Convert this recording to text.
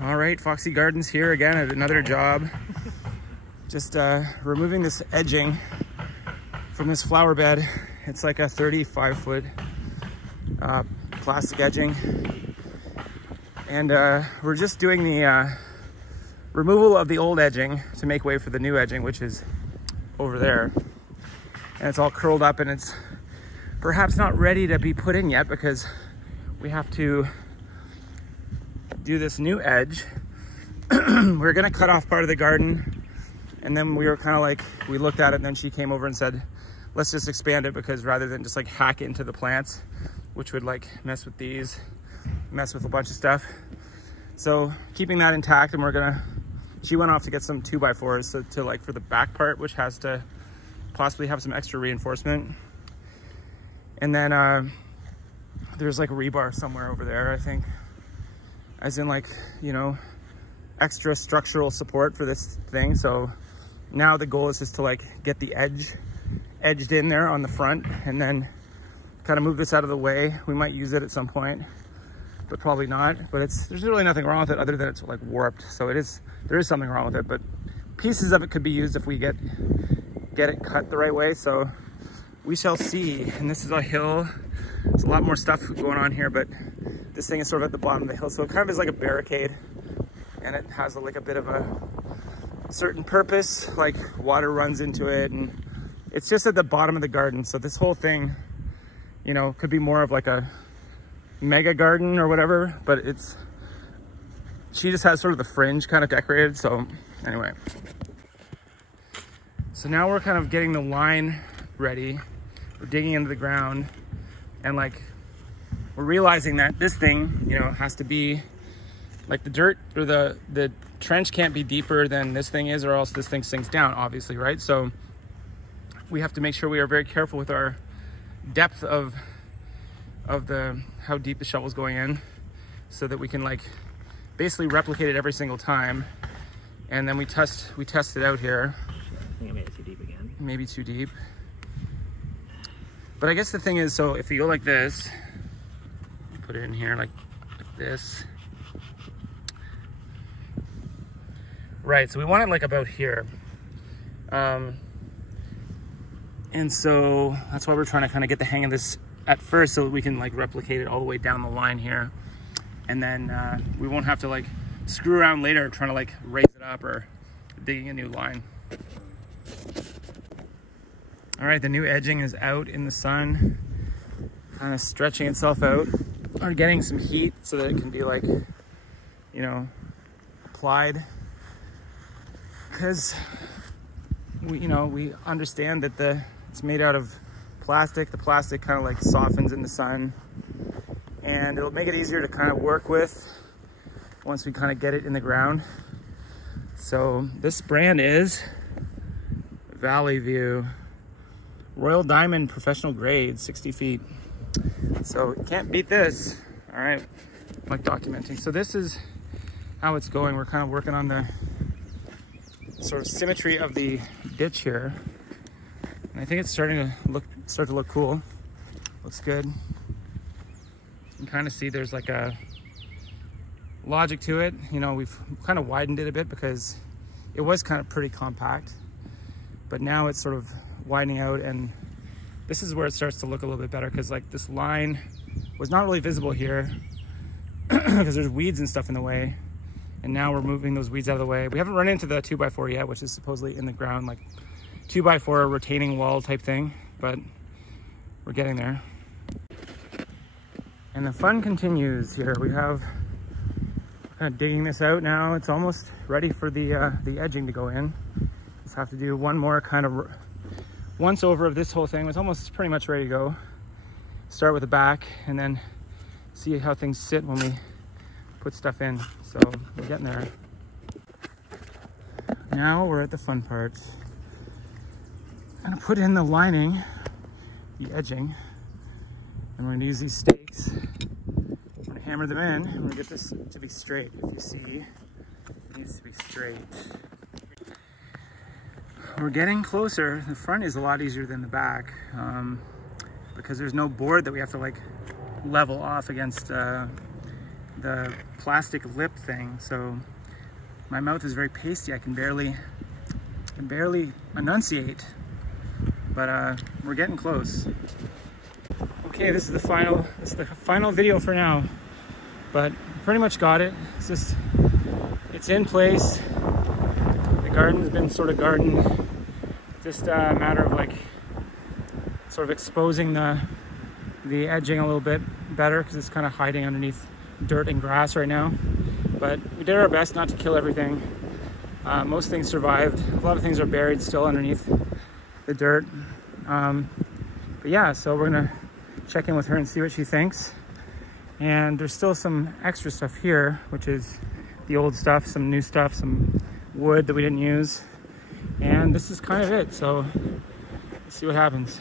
All right, Foxy Gardens here again at another job. Just removing this edging from this flower bed. It's like a 35-foot plastic edging. And we're just doing the removal of the old edging to make way for the new edging, which is over there. And it's all curled up and it's perhaps not ready to be put in yet because we have to do this new edge. We're gonna cut off part of the garden, and then we were kind of like, we looked at it and then she came over and said, let's just expand it, because rather than just like hack into the plants, which would like mess with these, mess with a bunch of stuff. So keeping that intact, and she went off to get some 2x4s so to like for the back part, which has to possibly have some extra reinforcement. And then there's like a rebar somewhere over there, I think, as in like, you know, extra structural support for this thing. So now the goal is just to like get the edged in there on the front, and then kind of move this out of the way. We might use it at some point, but probably not. But there's really nothing wrong with it other than it's like warped. So there is something wrong with it, but pieces of it could be used if we get it cut the right way. So we shall see. And this is a hill. There's a lot more stuff going on here, but this thing is sort of at the bottom of the hill. So it kind of is like a barricade, and it has like a bit of a certain purpose, like water runs into it, and it's just at the bottom of the garden. So this whole thing, you know, could be more of like a mega garden or whatever, but she just has sort of the fringe kind of decorated. So anyway, so now we're kind of getting the line ready. We're digging into the ground, and like we're realizing that this thing, you know, has to be like the dirt or the trench can't be deeper than this thing is, or else this thing sinks down, obviously, right? So we have to make sure we are very careful with our depth of how deep the shovel's going in, so that we can like basically replicate it every single time. And then we test it out here. I think I made it too deep again. Maybe too deep. But I guess the thing is, so if you go like this, put it in here like this. Right, so we want it like about here. And so that's why we're trying to kind of get the hang of this at first, so that we can like replicate it all the way down the line here. And then we won't have to like screw around later trying to like raise it up or digging a new line. All right, the new edging is out in the sun, kind of stretching itself out, or getting some heat so that it can be like, you know, applied. Because we understand that it's made out of plastic. The plastic kind of like softens in the sun, and it'll make it easier to kind of work with once we kind of get it in the ground. So this brand is Valley View Royal Diamond Professional Grade, 60 feet. So you can't beat this. All right, I'm like documenting. So this is how it's going. We're kind of working on the sort of symmetry of the ditch here, and I think it's starting to start to look cool. Looks good. You can kind of see there's like a logic to it. You know, we've kind of widened it a bit because it was kind of pretty compact, but now it's sort of widening out, and this is where it starts to look a little bit better, because like this line was not really visible here because there's weeds and stuff in the way. And now we're moving those weeds out of the way. We haven't run into the 2x4 yet, which is supposedly in the ground, like 2x4 retaining wall type thing, but we're getting there. And the fun continues here. We have kind of digging this out now. It's almost ready for the edging to go in. Just have to do one more kind of once over of this whole thing. It's almost pretty much ready to go. Start with the back and then see how things sit when we put stuff in. So we're getting there. Now we're at the fun part. I'm gonna put in the lining, the edging, and we're gonna use these stakes. We're gonna hammer them in, and we're gonna get this to be straight. If you see, it needs to be straight. We're getting closer. The front is a lot easier than the back because there's no board that we have to like level off against the plastic lip thing, so my mouth is very pasty. I can barely enunciate, but we're getting close. Okay, this is the final video for now, but pretty much got it. It's in place. The garden's been sort of gardened. Just a matter of like sort of exposing the edging a little bit better, because it's kind of hiding underneath dirt and grass right now. But we did our best not to kill everything. Most things survived. A lot of things are buried still underneath the dirt. But yeah, so we're gonna check in with her and see what she thinks. And there's still some extra stuff here, which is the old stuff, some new stuff, some wood that we didn't use. And this is kind of it, so let's see what happens.